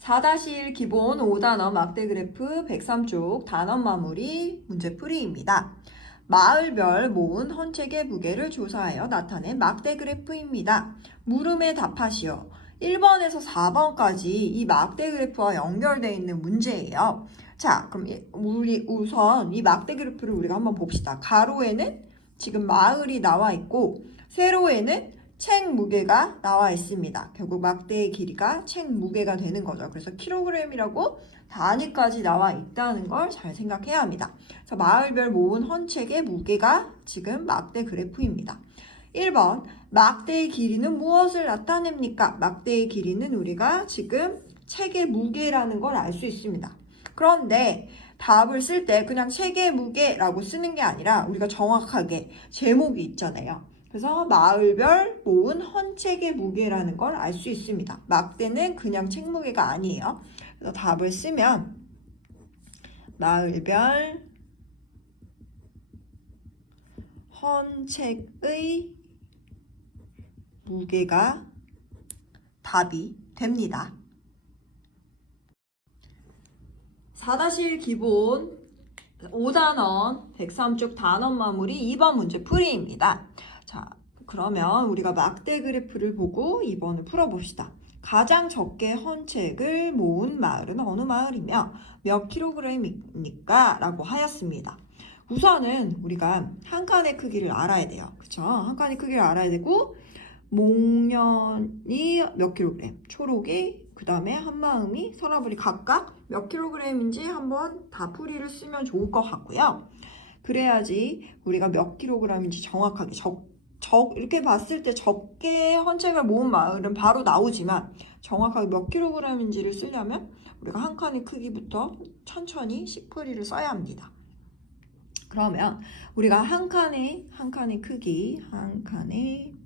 4-1 기본 5단원 막대 그래프 103쪽 단원 마무리 문제풀이입니다. 마을별 모은 헌책의 무게를 조사하여 나타낸 막대 그래프입니다. 물음에 답하시오. 1번에서 4번까지 이 막대 그래프와 연결되어 있는 문제예요. 자, 그럼 우리 우선 이 막대 그래프를 우리가 한번 봅시다. 가로에는 지금 마을이 나와 있고 세로에는 책 무게가 나와 있습니다. 결국 막대의 길이가 책 무게가 되는 거죠. 그래서 킬로그램이라고 단위까지 나와 있다는 걸 잘 생각해야 합니다. 그래서 마을별 모은 헌책의 무게가 지금 막대 그래프입니다. 1번, 막대의 길이는 무엇을 나타냅니까? 막대의 길이는 우리가 지금 책의 무게라는 걸 알 수 있습니다. 그런데 답을 쓸 때 그냥 책의 무게라고 쓰는 게 아니라 우리가 정확하게 제목이 있잖아요. 그래서 마을별 모은 헌책의 무게라는 걸 알 수 있습니다. 막대는 그냥 책 무게가 아니에요. 그래서 답을 쓰면 마을별 헌책의 무게가 답이 됩니다. 4-1 기본 5단원 103쪽 단원 마무리 2번 문제 풀이입니다. 자, 그러면 우리가 막대 그래프를 보고 2번을 풀어봅시다. 가장 적게 헌책을 모은 마을은 어느 마을이며 몇 킬로그램입니까? 라고 하였습니다. 우선은 우리가 한 칸의 크기를 알아야 돼요. 그쵸? 한 칸의 크기를 알아야 되고 목련이 몇 킬로그램, 초록이, 그 다음에 한마음이, 서라불이 각각 몇 킬로그램인지 한번 다 풀이를 쓰면 좋을 것 같고요. 그래야지 우리가 몇 킬로그램인지 정확하게 이렇게 봤을 때 적게 헌책을 모은 마을은 바로 나오지만 정확하게 몇 킬로그램인지를 쓰려면 우리가 한 칸의 크기부터 천천히 식풀이를 써야 합니다. 그러면 우리가 한 칸의 크기, 한 칸의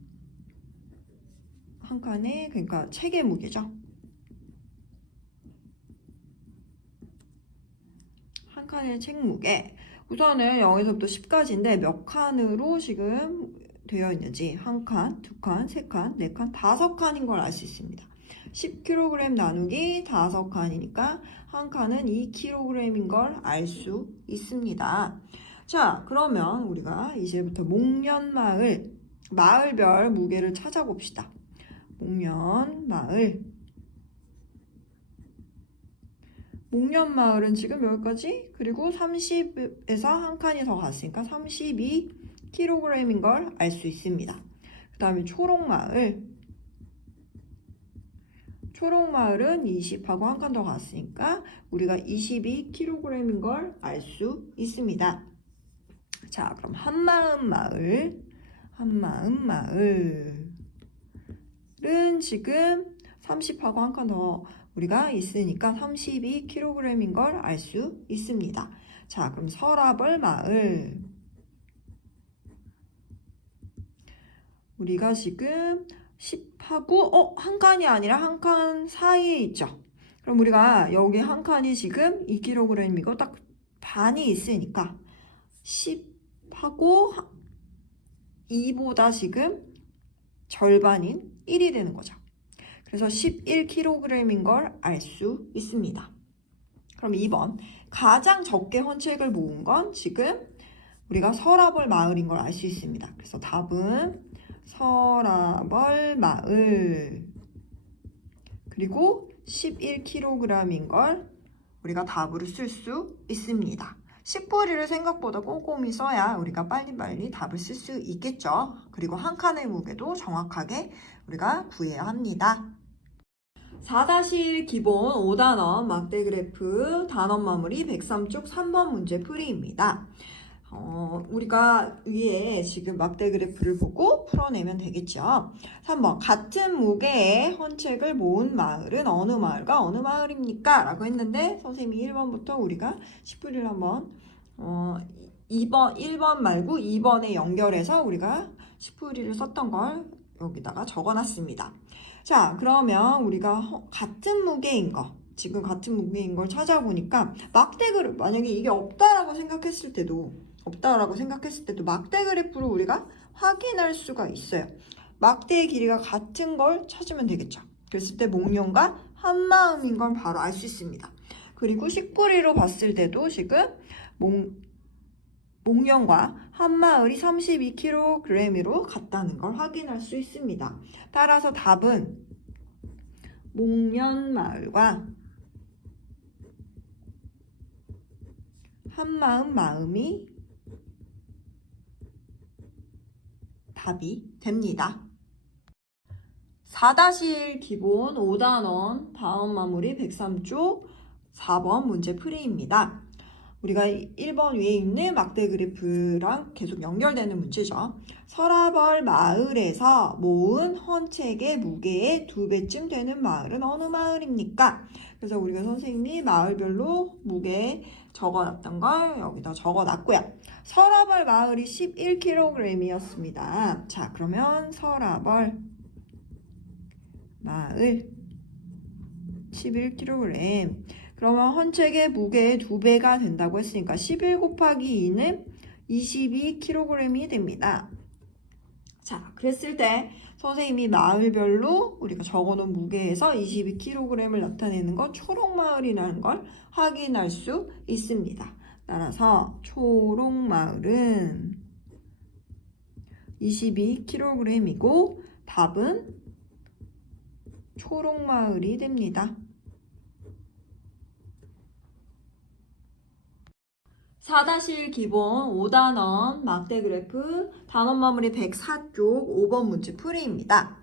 그러니까 책의 무게죠. 한 칸의 책 무게. 우선은 0에서부터 10까지인데 몇 칸으로 지금 되어 있는지 한 칸, 두 칸, 세 칸, 네 칸, 5칸인 걸 알 수 있습니다. 10kg 나누기 5칸이니까 한 칸은 2kg인 걸 알 수 있습니다. 자, 그러면 우리가 이제부터 마을별 무게를 찾아봅시다. 목련마을은 지금 여기까지, 그리고 30에서 한 칸이 더 갔으니까 32kg인 걸 알 수 있습니다. 그 다음에 초록마을은 20하고 한 칸 더 갔으니까 우리가 22kg인 걸 알 수 있습니다. 자, 그럼 한마음마을은 지금 30하고 한 칸 더 우리가 있으니까 32kg인 걸 알 수 있습니다. 자, 그럼 서라벌 마을. 우리가 지금 10하고 한 칸이 아니라 한 칸 사이에 있죠. 그럼 우리가 여기 한 칸이 지금 2kg이고 딱 반이 있으니까 10하고 2보다 지금 절반인 1이 되는 거죠. 그래서 11kg인 걸 알 수 있습니다. 그럼 2번, 가장 적게 헌책을 모은 건 지금 우리가 서라벌 마을인 걸 알 수 있습니다. 그래서 답은 서라벌 마을, 그리고 11kg인 걸 우리가 답으로 쓸 수 있습니다. 식풀이를 생각보다 꼼꼼히 써야 우리가 빨리빨리 답을 쓸 수 있겠죠. 그리고 한 칸의 무게도 정확하게 우리가 구해야 합니다. 4-1 기본 5단원 막대 그래프 단원 마무리 103쪽 3번 문제 풀이입니다. 우리가 위에 지금 막대 그래프를 보고 풀어내면 되겠죠. 3번, 같은 무게의 헌책을 모은 마을은 어느 마을과 어느 마을입니까? 라고 했는데 선생님이 1번부터 우리가 식풀이를 한번 1번 말고 2번에 연결해서 우리가 식풀이를 썼던 걸 여기다가 적어놨습니다. 자, 그러면 우리가 같은 무게인 거, 지금 같은 무게인 걸 찾아보니까 막대 그래프, 만약에 이게 없다라고 생각했을 때도 막대 그래프로 우리가 확인할 수가 있어요. 막대의 길이가 같은 걸 찾으면 되겠죠. 그랬을 때 목련과 한마음인 걸 바로 알 수 있습니다. 그리고 식뿌리로 봤을 때도 지금 목련과 한마을이 32kg으로 같다는 걸 확인할 수 있습니다. 따라서 답은 목련마을과 한마음이 답이 됩니다. 4-1 기본 5단원 다음 마무리 103쪽 4번 문제 풀이입니다. 우리가 1번 위에 있는 막대 그래프랑 계속 연결되는 문제죠. 서라벌 마을에서 모은 헌책의 무게의 2배쯤 되는 마을은 어느 마을입니까? 그래서 우리가 선생님이 마을별로 무게 적어놨던 걸 여기다 적어놨고요. 서라벌 마을이 11kg이었습니다. 자, 그러면 서라벌 마을 11kg. 그러면 헌책의 무게의 2배가 된다고 했으니까 11 곱하기 2는 22kg이 됩니다. 자, 그랬을 때 선생님이 마을별로 우리가 적어놓은 무게에서 22kg을 나타내는 건 초록마을이라는 걸 확인할 수 있습니다. 따라서 초록마을은 22kg이고 답은 초록마을이 됩니다. 4-1 기본 5단원 막대 그래프 단원 마무리 104쪽 5번 문제 풀이입니다.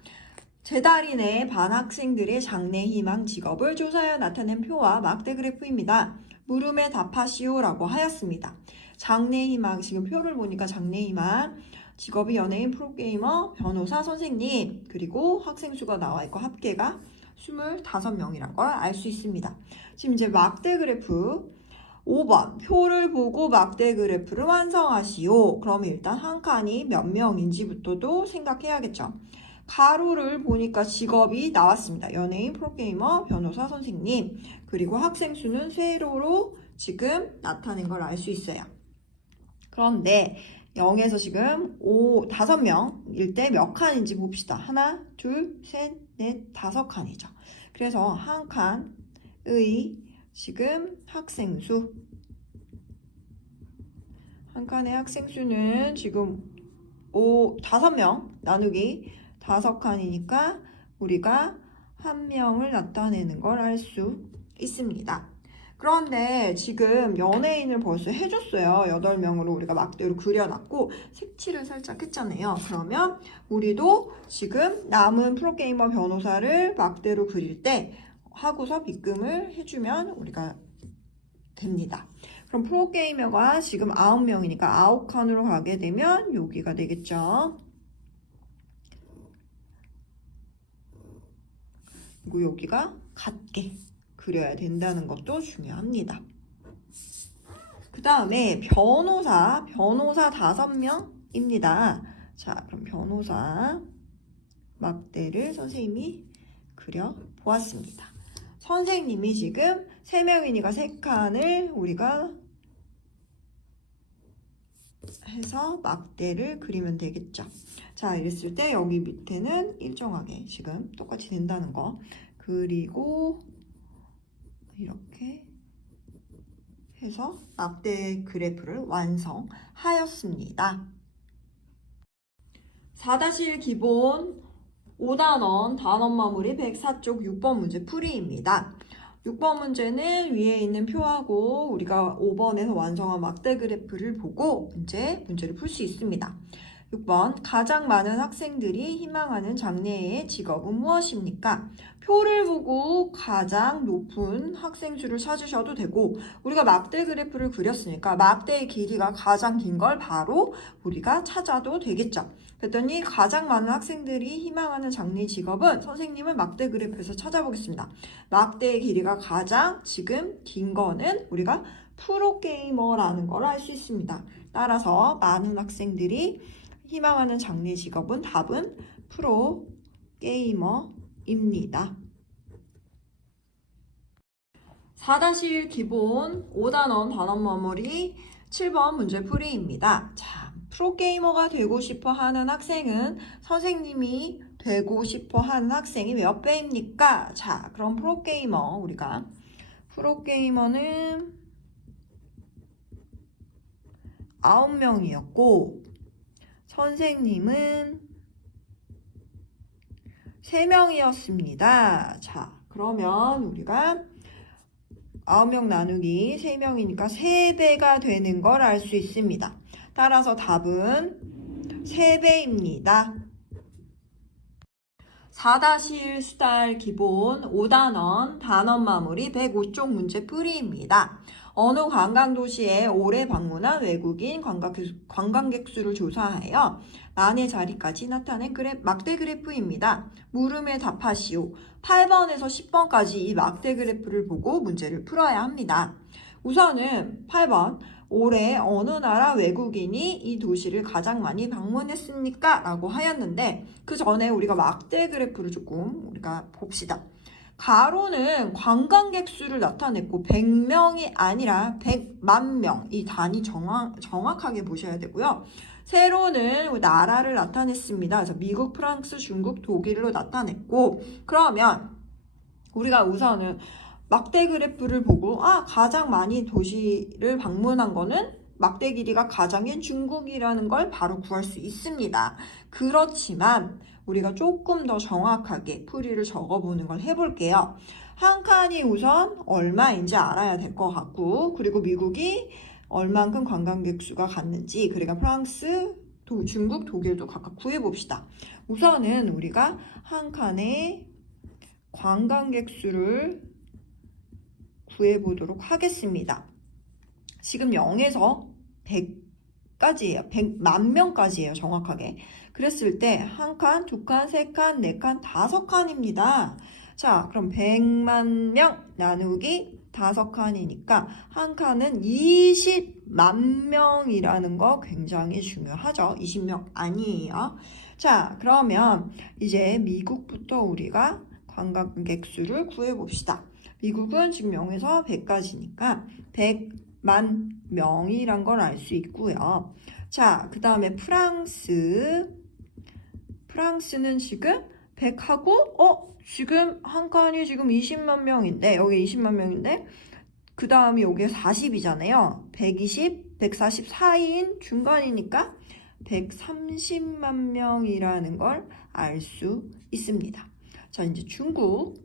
재달이 내 반 학생들의 장래 희망 직업을 조사하여 나타낸 표와 막대 그래프입니다. 물음에 답하시오라고 하였습니다. 장래 희망, 지금 표를 보니까 장래 희망 직업이 연예인, 프로게이머, 변호사, 선생님, 그리고 학생 수가 나와 있고 합계가 25명이란 걸 알 수 있습니다. 지금 이제 막대 그래프 5번 표를 보고 막대 그래프를 완성하시오. 그럼 일단 한 칸이 몇 명인지부터도 생각해야겠죠. 가로를 보니까 직업이 나왔습니다. 연예인, 프로게이머, 변호사, 선생님, 그리고 학생 수는 세로로 지금 나타낸 걸 알 수 있어요. 그런데 0에서 지금 5명일 때 몇 칸인지 봅시다. 하나, 둘, 셋, 넷, 5칸이죠. 그래서 한 칸의 지금 학생 수, 한 칸의 학생 수는 지금 5명 나누기 5칸이니까 우리가 한 명을 나타내는 걸 알 수 있습니다. 그런데 지금 연예인을 벌써 해줬어요. 8명으로 우리가 막대로 그려놨고 색칠을 살짝 했잖아요. 그러면 우리도 지금 남은 프로게이머 변호사를 막대로 그릴 때 하고서 빗금을 해주면 우리가 됩니다. 그럼 프로게이머가 지금 9명이니까 9칸으로 가게 되면 여기가 되겠죠. 그리고 여기가 같게 그려야 된다는 것도 중요합니다. 그 다음에 변호사 5명입니다. 자, 그럼 변호사 막대를 선생님이 그려 보았습니다. 선생님이 지금 3명이니까 3칸을 우리가 해서 막대를 그리면 되겠죠. 자, 이랬을 때 여기 밑에는 일정하게 지금 똑같이 된다는 거. 그리고 이렇게 해서 막대 그래프를 완성하였습니다. 4-1 기본 5단원 단원 마무리 104쪽 6번 문제 풀이입니다. 6번 문제는 위에 있는 표하고 우리가 5번에서 완성한 막대 그래프를 보고 문제를 풀 수 있습니다. 6번 가장 많은 학생들이 희망하는 장래의 직업은 무엇입니까? 표를 보고 가장 높은 학생 수를 찾으셔도 되고 우리가 막대 그래프를 그렸으니까 막대의 길이가 가장 긴 걸 바로 우리가 찾아도 되겠죠. 그랬더니 가장 많은 학생들이 희망하는 장래 직업은 선생님은 막대 그래프에서 찾아보겠습니다. 막대의 길이가 가장 지금 긴 거는 우리가 프로게이머라는 걸 알 수 있습니다. 따라서 많은 학생들이 희망하는 장래 직업은 답은 프로게이머입니다. 4-1 기본 5단원 단원 마무리 7번 문제 풀이입니다. 자, 프로게이머가 되고 싶어 하는 학생은 선생님이 되고 싶어 하는 학생이 몇 배입니까? 자, 그럼 프로게이머는 9명이었고 선생님은 3명이었습니다. 자, 그러면 우리가 9명 나누기 3명이니까 3배가 되는 걸 알 수 있습니다. 따라서 답은 3배입니다. 4-1 수달 기본 5단원 단원 마무리 105쪽 문제 풀이입니다. 어느 관광도시에 올해 방문한 외국인 관광객 수를 조사하여 난의 자리까지 나타낸 막대 그래프입니다. 물음에 답하시오. 8번에서 10번까지 이 막대 그래프를 보고 문제를 풀어야 합니다. 우선은 8번. 올해 어느 나라 외국인이 이 도시를 가장 많이 방문했습니까? 라고 하였는데 그 전에 우리가 막대 그래프를 조금 우리가 봅시다. 가로는 관광객 수를 나타냈고 100명이 아니라 100만 명. 이 단위 정확하게 보셔야 되고요. 세로는 나라를 나타냈습니다. 그래서 미국, 프랑스, 중국, 독일로 나타냈고 그러면 우리가 우선은 막대 그래프를 보고 가장 많이 도시를 방문한 거는 막대 길이가 가장인 중국이라는 걸 바로 구할 수 있습니다. 그렇지만 우리가 조금 더 정확하게 풀이를 적어보는 걸 해볼게요. 한 칸이 우선 얼마인지 알아야 될 것 같고 그리고 미국이 얼만큼 관광객 수가 갔는지 그러니까 프랑스, 중국, 독일도 각각 구해봅시다. 우선은 우리가 한 칸에 관광객 수를 구해보도록 하겠습니다. 지금 0에서 100까지예요. 100만 명까지예요. 정확하게. 그랬을 때 한 칸, 두 칸, 세 칸, 네 칸, 5칸입니다. 자, 그럼 100만 명 나누기 5칸이니까 한 칸은 20만 명이라는 거 굉장히 중요하죠. 20명 아니에요. 자, 그러면 이제 미국부터 우리가 관광객 수를 구해봅시다. 미국은 지금 0에서 100까지니까 100만 명이란 걸 알 수 있고요. 자, 그 다음에 프랑스는 지금 100하고 지금 한 칸이 지금 20만 명인데 여기 20만 명인데 그 다음이 여기 40이잖아요. 120, 140 사이인 중간이니까 130만 명이라는 걸 알 수 있습니다. 자, 이제 중국은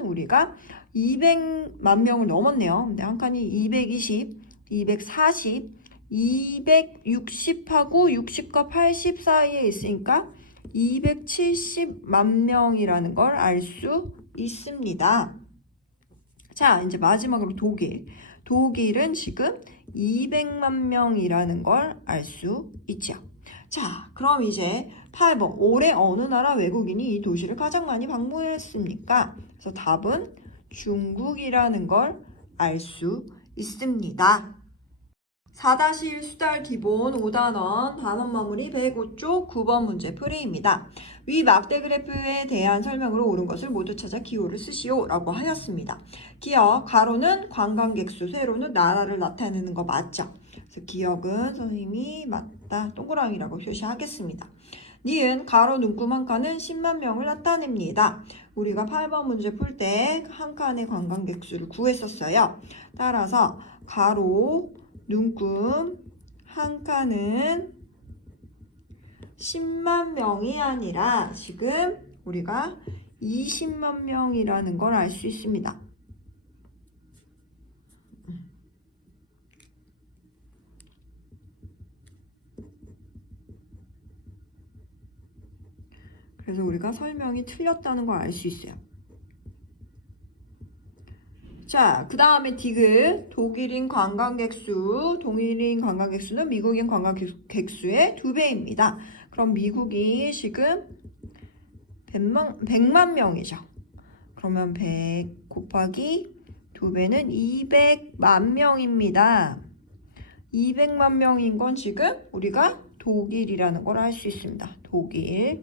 우리가 200만 명을 넘었네요. 근데 한 칸이 220, 240, 260하고 60과 80 사이에 있으니까 270만 명이라는 걸 알 수 있습니다. 자, 이제 마지막으로 독일은 지금 200만 명이라는 걸 알 수 있죠. 자, 그럼 이제 8번. 올해 어느 나라 외국인이 이 도시를 가장 많이 방문했습니까? 그래서 답은 중국이라는 걸 알 수 있습니다. 4-1 수달 기본 5단원 단원 마무리 105쪽 9번 문제 풀이입니다. 위 막대 그래프에 대한 설명으로 옳은 것을 모두 찾아 기호를 쓰시오 라고 하였습니다. 기억, 가로는 관광객 수, 세로는 나라를 나타내는 거 맞죠? 그래서 기억은 선생님이 맞다 동그라미라고 표시하겠습니다. 니은 가로 눈금 한 칸은 10만 명을 나타냅니다. 우리가 8번 문제 풀 때 한 칸의 관광객 수를 구했었어요. 따라서 가로 눈금 한 칸은 10만 명이 아니라 지금 우리가 20만 명이라는 걸 알 수 있습니다. 그래서 우리가 설명이 틀렸다는 걸 알 수 있어요. 자, 그 다음에 디귿, 동일인 관광객 수는 미국인 관광객 수의 2배입니다. 그럼 미국이 지금 100만 명이죠. 그러면 100 곱하기 2배는 200만 명입니다. 200만 명인 건 지금 우리가 독일이라는 걸 알 수 있습니다. 독일.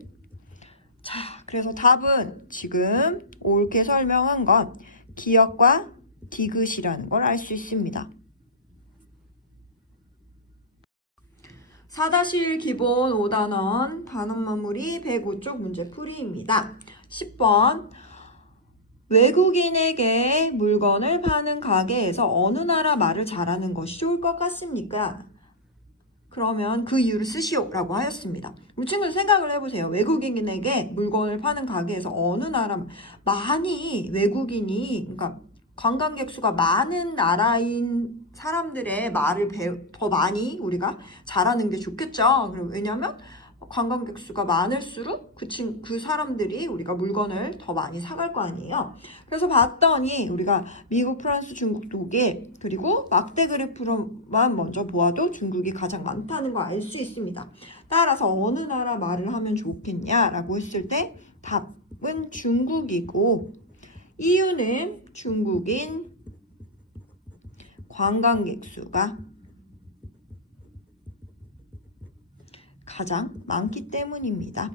자, 그래서 답은 지금 옳게 설명한 건 기역과 디귿이라는 걸 알 수 있습니다. 4-1 기본 5단원 단원 마무리 105쪽 문제풀이입니다. 10번 외국인에게 물건을 파는 가게에서 어느 나라 말을 잘하는 것이 좋을 것 같습니까? 그러면 그 이유를 쓰시오 라고 하였습니다. 우리 친구들 생각을 해보세요. 외국인에게 물건을 파는 가게에서 어느 나라 많이 외국인이 그러니까 관광객 수가 많은 나라인 사람들의 말을 더 많이 우리가 잘하는 게 좋겠죠. 왜냐하면 관광객 수가 많을수록 그 사람들이 우리가 물건을 더 많이 사갈 거 아니에요. 그래서 봤더니 우리가 미국, 프랑스, 중국, 독일 그리고 막대 그래프로만 먼저 보아도 중국이 가장 많다는 거 알 수 있습니다. 따라서 어느 나라 말을 하면 좋겠냐라고 했을 때 답은 중국이고 이유는 중국인 관광객 수가 가장 많기 때문입니다.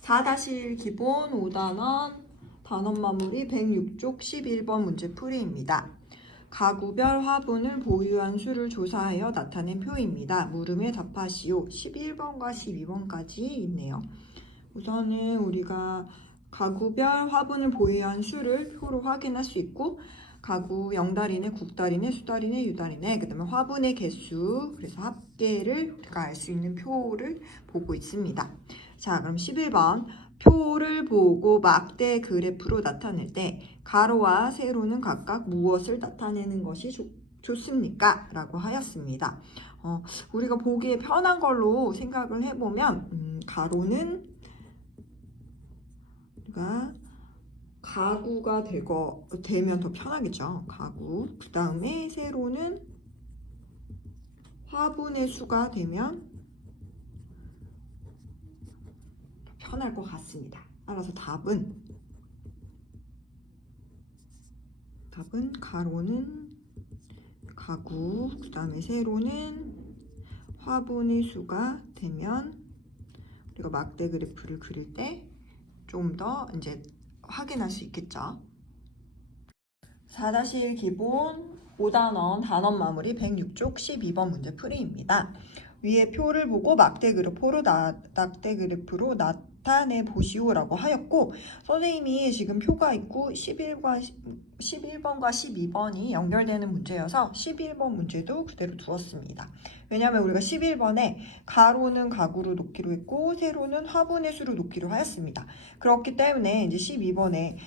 (4-1) 기본 5단원 단원 마무리 106쪽 11번 문제풀이입니다. 가구별 화분을 보유한 수를 조사하여 나타낸 표입니다. 물음에 답하시오. 11번과 12번까지 있네요. 우선은 우리가 가구별 화분을 보유한 수를 표로 확인할 수 있고 가구 0달이네, 국달이네, 수달이네, 유달이네 그 다음에 화분의 개수 그래서 합계를 우리가 알 수 있는 표를 보고 있습니다. 자, 그럼 11번 표를 보고 막대 그래프로 나타낼 때 가로와 세로는 각각 무엇을 나타내는 것이 좋습니까? 라고 하였습니다. 우리가 보기에 편한 걸로 생각을 해보면 가로는 우리가 가구가 되면 더 편하겠죠. 가구. 그 다음에 세로는 화분의 수가 되면 더 편할 것 같습니다. 따라서 답은 가로는 가구, 그 다음에 세로는 화분의 수가 되면 우리가 막대 그래프를 그릴 때 좀 더 이제 확인할 수 있겠죠. 4-1 기본 5단원 단원 마무리 106쪽 12번 문제풀이입니다. 위에 표를 보고 막대 그래프로 나타내 보시오라고 하였고 선생님이 지금 표가 있고 11번과 12번이 연결되는 문제여서 11번 문제도 그대로 두었습니다. 왜냐하면 우리가 11번에 가로는 가구로 놓기로 했고 세로는 화분의 수로 놓기로 하였습니다. 그렇기 때문에 이제 12번에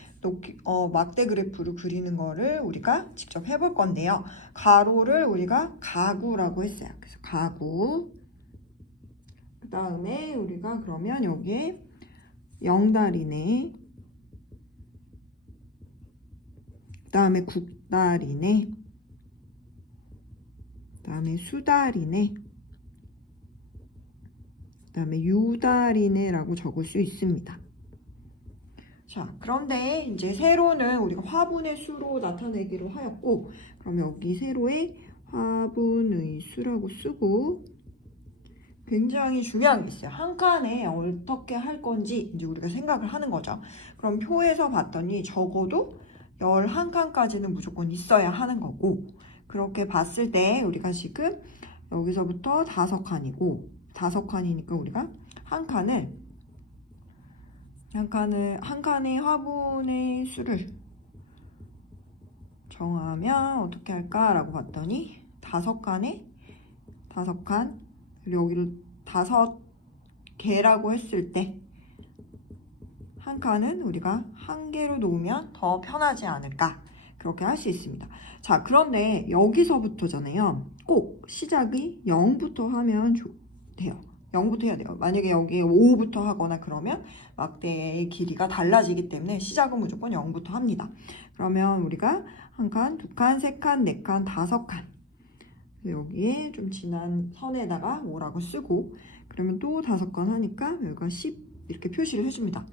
막대 그래프를 그리는 거를 우리가 직접 해볼 건데요. 가로를 우리가 가구라고 했어요. 그래서 가구 그 다음에 우리가 그러면 여기에 0달이네 그 다음에 국달이네 그 다음에 수달이네 그 다음에 유달이네 라고 적을 수 있습니다. 자, 그런데 이제 세로는 우리가 화분의 수로 나타내기로 하였고 그럼 여기 세로에 화분의 수라고 쓰고 굉장히 중요한 게 있어요. 한 칸에 어떻게 할 건지 이제 우리가 생각을 하는 거죠. 그럼 표에서 봤더니 적어도 11칸까지는 무조건 있어야 하는 거고 그렇게 봤을 때 우리가 지금 여기서부터 5칸이고 5칸이니까 우리가 한 칸에 화분의 수를 정하면 어떻게 할까라고 봤더니 5칸에 5칸 그리고 여기를 5개라고 했을 때 한 칸은 우리가 1개로 놓으면 더 편하지 않을까 그렇게 할 수 있습니다. 자, 그런데 여기서부터잖아요. 꼭 시작이 0부터 하면 돼요. 0부터 해야 돼요. 만약에 여기에 5부터 하거나 그러면 막대의 길이가 달라지기 때문에 시작은 무조건 0부터 합니다. 그러면 우리가 1칸, 2칸, 3칸, 4칸, 5칸 여기에 좀 진한 선에다가 5라고 쓰고 그러면 또 5칸 하니까 여기가 10 이렇게 표시를 해줍니다.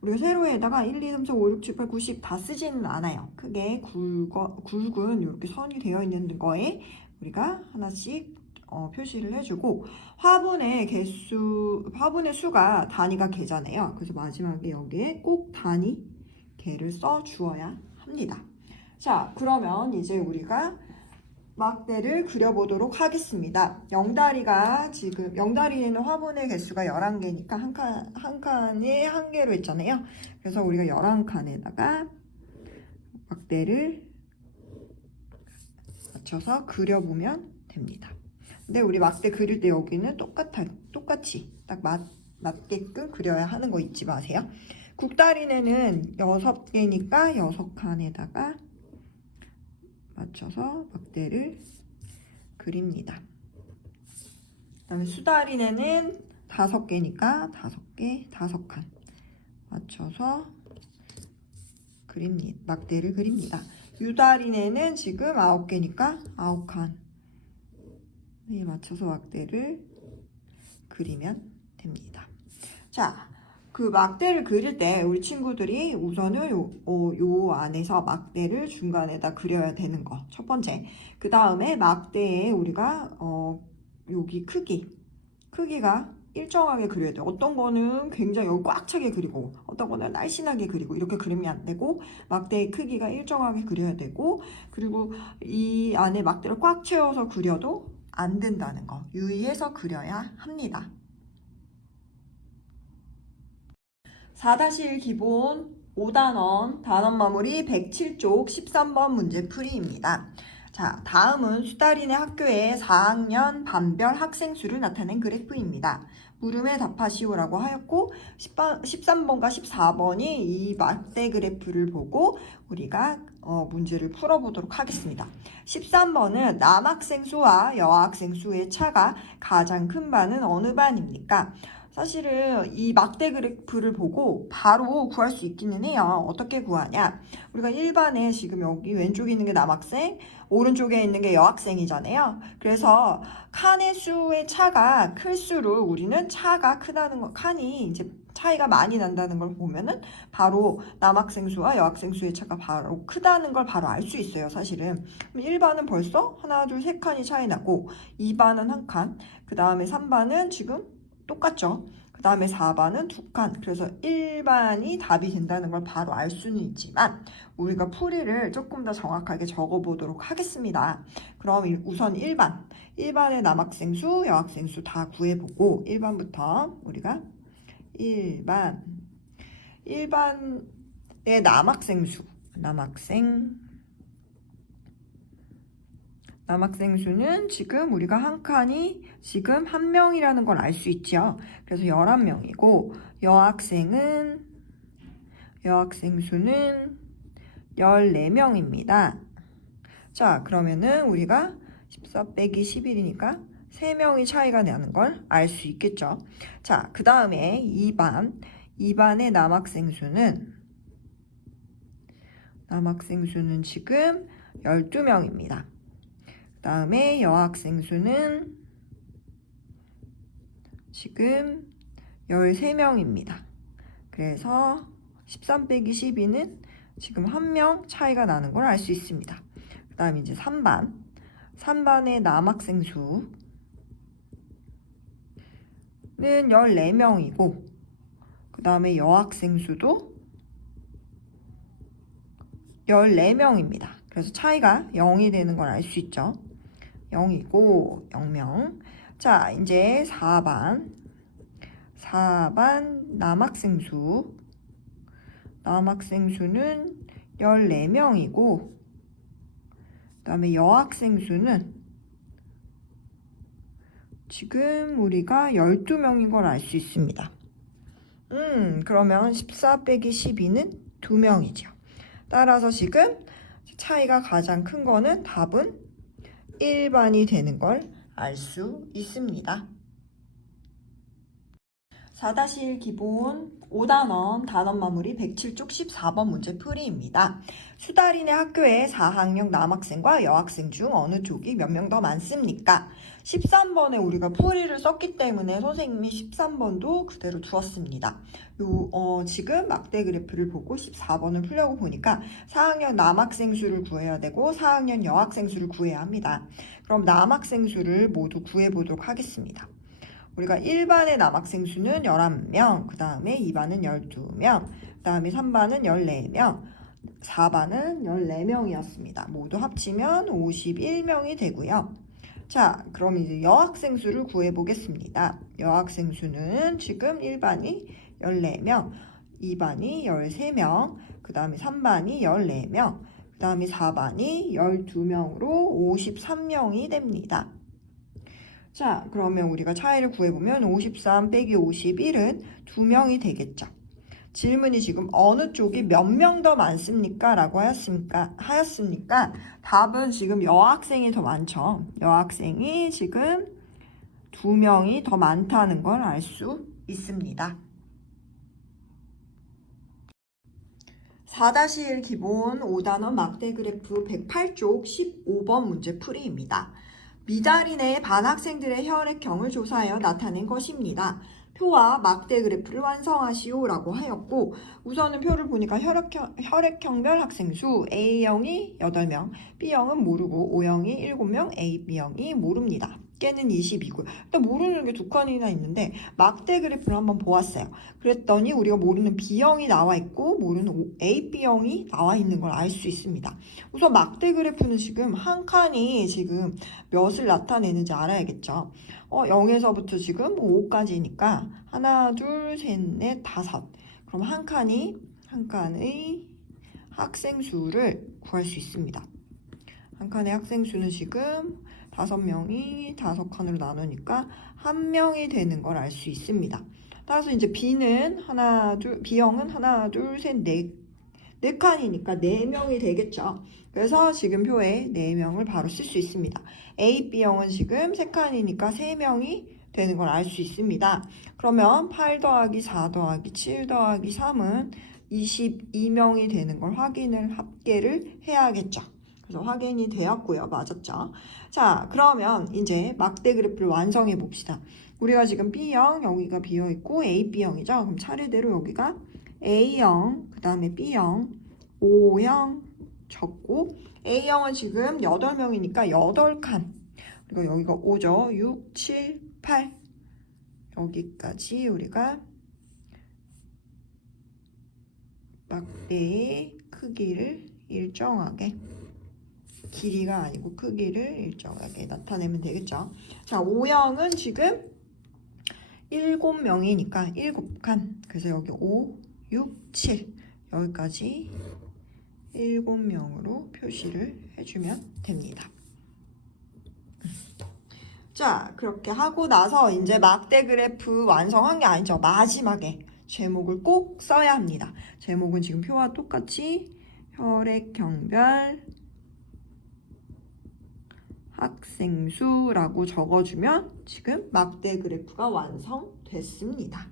우리가 세로에다가 1, 2, 3, 4, 5, 6, 7, 8, 9, 10 다 쓰지는 않아요. 크게 굵은 이렇게 선이 되어 있는 거에 우리가 하나씩 표시를 해주고 화분의 수가 단위가 개잖아요. 그래서 마지막에 여기에 꼭 단위 개를 써 주어야 합니다. 자, 그러면 이제 우리가 막대를 그려보도록 하겠습니다. 영다리에는 화분의 개수가 11개니까 한 칸에 한 개로 했잖아요. 그래서 우리가 11칸에다가 막대를 맞춰서 그려보면 됩니다. 근데 우리 막대 그릴 때 여기는 똑같이 딱 맞게끔 그려야 하는 거 잊지 마세요. 국다리네는 6개니까 6칸에다가 맞춰서 막대를 그립니다. 그 다음에 수다리네는 5개니까 5개, 5칸 맞춰서 막대를 그립니다. 유다리네는 지금 9개니까 9칸 맞춰서 막대를 그리면 됩니다. 자, 그 막대를 그릴 때 우리 친구들이 우선은 요 안에서 막대를 중간에다 그려야 되는 거 첫 번째. 그 다음에 막대에 우리가 여기 크기가 일정하게 그려야 돼요. 어떤 거는 굉장히 꽉 차게 그리고 어떤 거는 날씬하게 그리고 이렇게 그리면 안 되고 막대의 크기가 일정하게 그려야 되고 그리고 이 안에 막대를 꽉 채워서 그려도 안 된다는 거 유의해서 그려야 합니다. 4-1 기본 5단원 단원 마무리 107쪽 13번 문제풀이입니다. 자, 다음은 수다리네 학교의 4학년 반별 학생 수를 나타낸 그래프입니다. 물음에 답하시오라고 하였고 13번과 14번이 이 막대 그래프를 보고 우리가 문제를 풀어보도록 하겠습니다. 13번은 남학생 수와 여학생 수의 차가 가장 큰 반은 어느 반입니까? 사실은 이 막대 그래프를 보고 바로 구할 수 있기는 해요. 어떻게 구하냐? 우리가 일반에 지금 여기 왼쪽에 있는 게 남학생, 오른쪽에 있는 게 여학생이잖아요. 그래서 칸의 수의 차가 클수록 우리는 차가 크다는 거, 칸이 이제 차이가 많이 난다는 걸 보면은 바로 남학생 수와 여학생 수의 차가 바로 크다는 걸 바로 알 수 있어요, 사실은. 1반은 벌써 하나, 둘, 세 칸이 차이 나고 2반은 한 칸, 그 다음에 3반은 지금 똑같죠. 그 다음에 4반은 2칸. 그래서 1반이 답이 된다는 걸 바로 알 수는 있지만 우리가 풀이를 조금 더 정확하게 적어보도록 하겠습니다. 그럼 우선 1반의 남학생 수, 여학생 수 다 구해보고 1반부터 우리가 1반의 남학생 수, 남학생 수는 지금 우리가 한 칸이 지금 한 명이라는 걸 알 수 있죠. 그래서 11명이고 여학생 수는 14명입니다. 자, 그러면은 우리가 14 빼기 11이니까 3명이 차이가 나는 걸 알 수 있겠죠. 자, 그 다음에 2반의 남학생 수는 지금 12명입니다. 그 다음에 여학생 수는 지금 13명입니다. 그래서 13 빼기 12는 지금 1명 차이가 나는 걸 알 수 있습니다. 그 다음에 이제 3반의 남학생 수는 14명이고 그 다음에 여학생 수도 14명입니다. 그래서 차이가 0이 되는 걸 알 수 있죠. 0이고 0명. 자, 이제 4반 남학생 수는 14명이고 그 다음에 여학생 수는 지금 우리가 12명인 걸 알 수 있습니다. 그러면 14 빼기 12는 2명이죠. 따라서 지금 차이가 가장 큰 거는 답은 1반이 되는 걸 알 수 있습니다. 4-1 기본 5단원 단원 마무리 107쪽 14번 문제 풀이입니다. 수다리네 학교에 4학년 남학생과 여학생 중 어느 쪽이 몇 명 더 많습니까? 13번에 우리가 풀이를 썼기 때문에 선생님이 13번도 그대로 두었습니다. 지금 막대 그래프를 보고 14번을 풀려고 보니까 4학년 남학생 수를 구해야 되고 4학년 여학생 수를 구해야 합니다. 그럼 남학생 수를 모두 구해보도록 하겠습니다. 우리가 1반의 남학생 수는 11명, 그 다음에 2반은 12명, 그 다음에 3반은 14명, 4반은 14명이었습니다. 모두 합치면 51명이 되고요. 자, 그럼 이제 여학생 수를 구해보겠습니다. 여학생 수는 지금 1반이 14명, 2반이 13명, 그 다음에 3반이 14명, 그 다음에 4반이 12명으로 53명이 됩니다. 자, 그러면 우리가 차이를 구해보면 53 빼기 51은 2명이 되겠죠. 질문이 지금 어느 쪽이 몇 명 더 많습니까? 라고 하였으니까 답은 지금 여학생이 더 많죠. 여학생이 지금 2명이 더 많다는 걸 알 수 있습니다. 4-1 기본 5단원 막대 그래프 108쪽 15번 문제 풀이입니다. 미자리 내 반학생들의 혈액형을 조사하여 나타낸 것입니다. 표와 막대 그래프를 완성하시오 라고 하였고, 우선은 표를 보니까 혈액형별 학생 수 A형이 8명, B형은 모르고 O형이 7명, B형이 모릅니다. 깨는 20이고요. 일단 모르는 게 2칸이나 있는데 막대 그래프를 한번 보았어요. 그랬더니 우리가 모르는 B형이 나와 있고 모르는 B형이 나와 있는 걸 알 수 있습니다. 우선 막대 그래프는 지금 한 칸이 지금 몇을 나타내는지 알아야겠죠. 0에서부터 지금 5까지니까 하나, 둘, 셋, 넷, 다섯. 그럼 한 칸의 학생 수를 구할 수 있습니다. 한 칸의 학생 수는 지금 5명이 5칸으로 나누니까 1명이 되는 걸 알 수 있습니다. 따라서 이제 B형은 하나, 둘, 셋, 네 칸이니까 4명이 되겠죠. 그래서 지금 표에 4명을 바로 쓸 수 있습니다. A, B형은 지금 3칸이니까 3명이 되는 걸 알 수 있습니다. 그러면 8 더하기 4 더하기 7 더하기 3은 22명이 되는 걸 합계를 해야겠죠. 그래서 확인이 되었고요. 맞았죠? 자, 그러면 이제 막대 그래프를 완성해 봅시다. 우리가 지금 B형, 여기가 비어있고 A, B형이죠. 그럼 차례대로 여기가 A형, 그 다음에 B형, O형 적고, A형은 지금 8명이니까 8칸. 그리고 여기가 5죠. 6, 7, 8. 여기까지 우리가 막대의 크기를 일정하게, 길이가 아니고 크기를 일정하게 나타내면 되겠죠. 자, O형은 지금 7명이니까 7칸. 그래서 여기 5, 6, 7 여기까지 7명으로 표시를 해주면 됩니다. 자, 그렇게 하고 나서 이제 막대 그래프 완성한 게 아니죠. 마지막에 제목을 꼭 써야 합니다. 제목은 지금 표와 똑같이 혈액형별 학생수라고 적어주면 지금 막대 그래프가 완성됐습니다.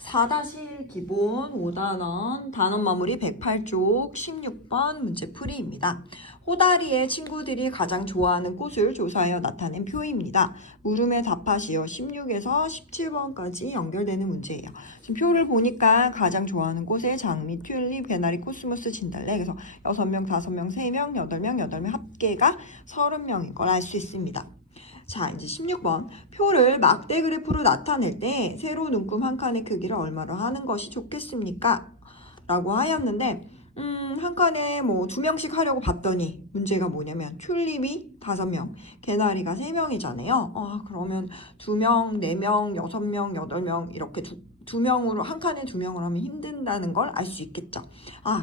4-1 기본 5단원 단원 마무리 108쪽 16번 문제 풀이입니다. 호다리의 친구들이 가장 좋아하는 꽃을 조사하여 나타낸 표입니다. 물음에 답하시오. 16에서 17번까지 연결되는 문제예요. 지금 표를 보니까 가장 좋아하는 꽃에 장미, 튤립, 개나리, 코스모스, 진달래. 그래서 6명, 5명, 3명, 8명 합계가 30명인 걸 알 수 있습니다. 자, 이제 16번. 표를 막대 그래프로 나타낼 때 세로 눈금 한 칸의 크기를 얼마로 하는 것이 좋겠습니까? 라고 하였는데 한 칸에 뭐 2명씩 하려고 봤더니 문제가 뭐냐면 튤립이 5명, 개나리가 3명이잖아요. 그러면 2명, 4명, 6명, 8명 이렇게 두 명으로 한 칸에 2명을 하면 힘든다는 걸 알 수 있겠죠.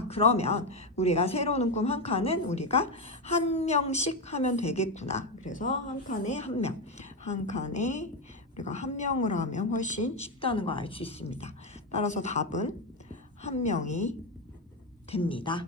그러면 우리가 세로 눈금 한 칸은 우리가 한 명씩 하면 되겠구나. 그래서 한 칸에 1명, 한 칸에 우리가 1명으로 하면 훨씬 쉽다는 걸 알 수 있습니다. 따라서 답은 1명이 됩니다.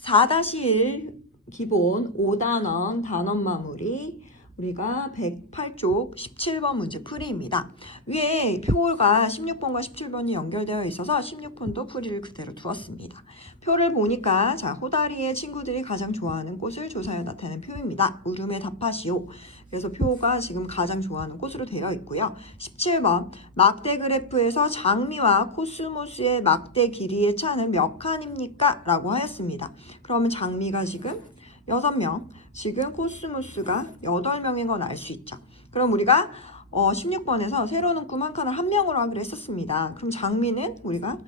4-1 기본 5단원 단원 마무리 우리가 108쪽 17번 문제 풀이입니다. 위에 표가 16번과 17번이 연결되어 있어서 16번도 풀이를 그대로 두었습니다. 표를 보니까 자, 호다리의 친구들이 가장 좋아하는 꽃을 조사하여 나타낸 표입니다. 물음에 답하시오. 그래서 표가 지금 가장 좋아하는 꽃으로 되어 있고요. 17번 막대 그래프에서 장미와 코스모스의 막대 길이의 차는 몇 칸입니까? 라고 하였습니다. 그러면 장미가 지금 6명, 지금 코스모스가 8명인 건 알 수 있죠. 그럼 우리가 16번에서 세로는 꿈 한 칸을 한 명으로 하기로 했었습니다. 그럼 장미는 우리가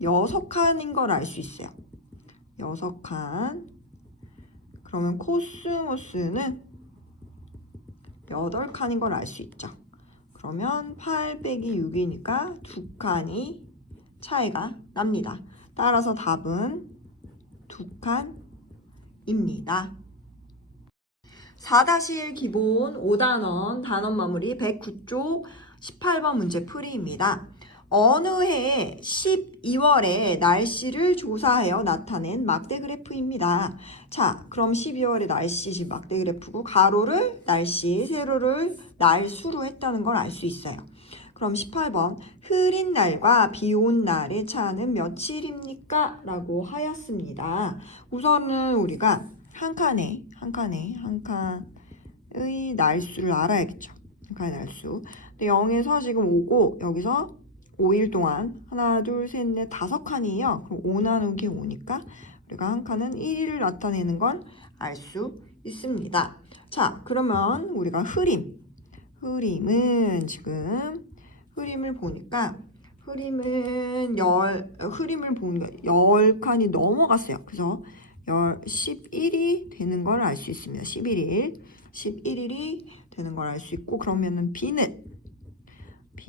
6칸인 걸 알 수 있어요. 6칸. 그러면 코스모스는 8칸인 걸 알 수 있죠. 그러면 8 빼기 6이니까 2칸이 차이가 납니다. 따라서 답은 2칸입니다. 4-1 기본 5단원 단원 마무리 109쪽 18번 문제 풀이입니다. 어느 해 12월에 날씨를 조사하여 나타낸 막대 그래프입니다. 자, 그럼 12월에 날씨 지금 막대 그래프고 가로를 날씨, 세로를 날수로 했다는 걸 알 수 있어요. 그럼 18번 흐린 날과 비 온 날의 차는 며칠입니까? 라고 하였습니다. 우선은 우리가 한 칸의 날수를 알아야겠죠. 한 칸의 날수. 근데 0에서 지금 5고 여기서 5일 동안 하나, 둘, 셋, 넷, 5칸이에요. 그럼 5 나누기 5니까 우리가 한 칸은 1일을 나타내는 건 알 수 있습니다. 자, 그러면 우리가 흐림은 지금 흐림을 보니까 10칸이 넘어갔어요. 그래서 11일이 되는 걸 알 수 있습니다. 11일이 되는 걸 알 수 있고, 그러면은 비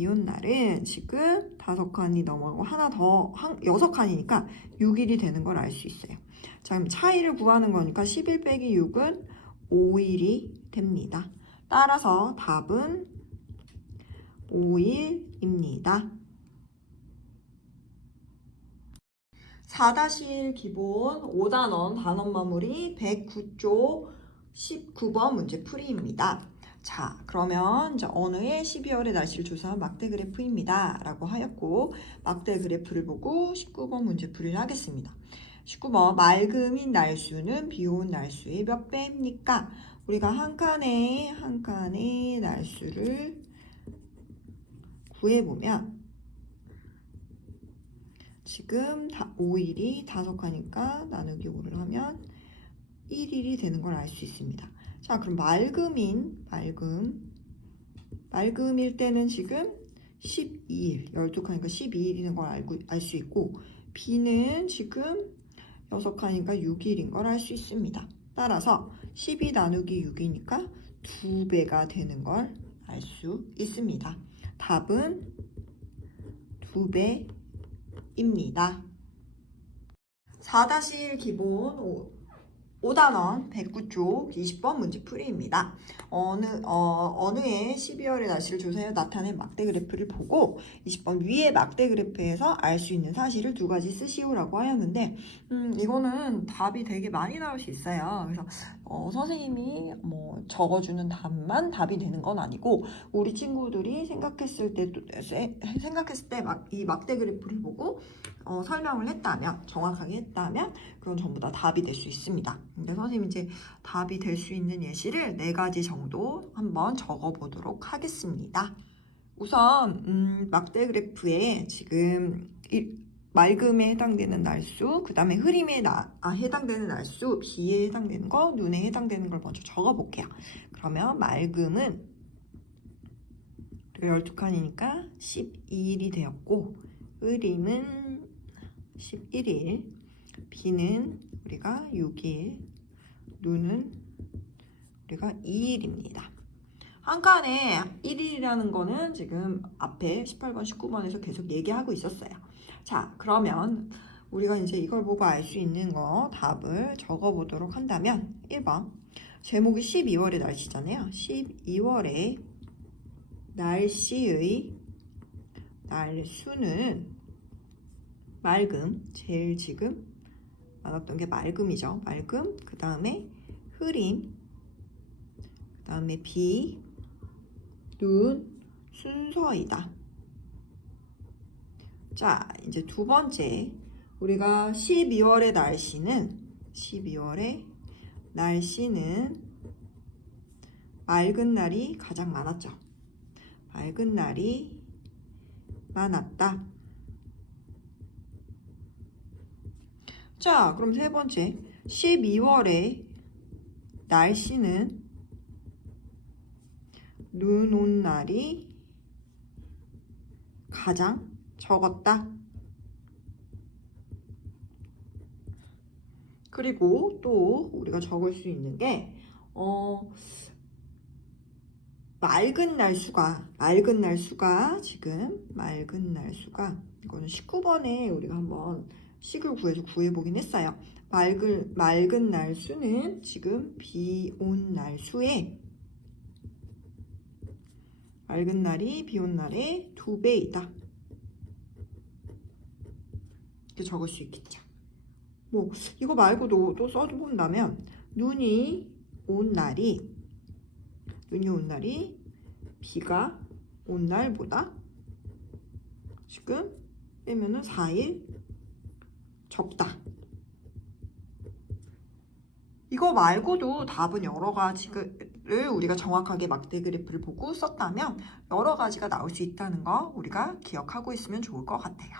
온 날은 지금 5칸이 넘어가고 하나 더 6칸이니까 6일이 되는 걸 알 수 있어요. 자, 그럼 차이를 구하는 거니까 11 빼기 6은 5일이 됩니다. 따라서 답은 5일입니다. 4-1 기본 5단원 단원 마무리 109쪽 19번 문제 풀이입니다. 자, 그러면 이제 어느 해 12월의 날씨를 조사한 막대 그래프입니다. 라고 하였고, 막대 그래프를 보고 19번 문제 풀이를 하겠습니다. 19번 맑음인 날수는 비 온 날수의 몇 배입니까? 우리가 한 칸의 날수를 구해보면 지금 5일이 5칸이니까 나누기 5를 하면 1일이 되는 걸 알 수 있습니다. 자, 그럼 맑음일 때는 지금 12일, 12칸이니까 12일인 걸 알 수 있고, 비는 지금 6칸이니까 6일인 걸 알 수 있습니다. 따라서 12 나누기 6이니까 2배가 되는 걸 알 수 있습니다. 답은 2배입니다. 4-1 기본 5단원 109쪽 20번 문제 풀이입니다. 어느 해 12월의 날씨를 조사해 나타낸 막대 그래프를 보고 20번 위의 막대 그래프에서 알 수 있는 사실을 2가지 쓰시오라고 하였는데 이거는 답이 되게 많이 나올 수 있어요. 그래서 선생님이 뭐 적어주는 답만 답이 되는 건 아니고 우리 친구들이 생각했을 때 이 막대 그래프를 보고 설명을 했다면, 정확하게 했다면 그건 전부 다 답이 될 수 있습니다. 근데 선생님이 이제 답이 될 수 있는 예시를 4가지 정도 한번 적어 보도록 하겠습니다. 우선 막대 그래프에 지금 맑음에 해당되는 날수, 그 다음에 흐림에 해당되는 날수, 비에 해당되는 거, 눈에 해당되는 걸 먼저 적어 볼게요. 그러면 맑음은 12칸이니까 12일이 되었고, 흐림은 11일, 비는 우리가 6일, 눈은 우리가 2일입니다. 한 칸에 1일이라는 거는 지금 앞에 18번, 19번에서 계속 얘기하고 있었어요. 자, 그러면 우리가 이제 이걸 보고 알 수 있는 거 답을 적어 보도록 한다면 1번 제목이 12월의 날씨잖아요. 12월의 날씨의 날수는 맑음, 제일 지금 나눴던 게 맑음이죠. 맑음, 그 다음에 흐림, 그 다음에 비, 눈, 순서이다. 자, 이제 두 번째. 우리가 12월의 날씨는 맑은 날이 가장 많았죠. 맑은 날이 많았다. 자, 그럼 세 번째. 12월의 날씨는 눈 온 날이 가장 적었다. 그리고 또 우리가 적을 수 있는 게 맑은 날 수가 이거는 19번에 우리가 한번 식을 구해서 구해보긴 했어요. 맑은 날 수는 지금 비 온 날 수에 맑은 날이 비 온 날의 2배이다. 이렇게 적을 수 있겠죠. 뭐 이거 말고도 또 써본다면 눈이 온 날이 비가 온 날보다 지금 빼면은 4일 적다. 이거 말고도 답은 여러 가지를 우리가 정확하게 막대 그래프를 보고 썼다면 여러 가지가 나올 수 있다는 거 우리가 기억하고 있으면 좋을 것 같아요.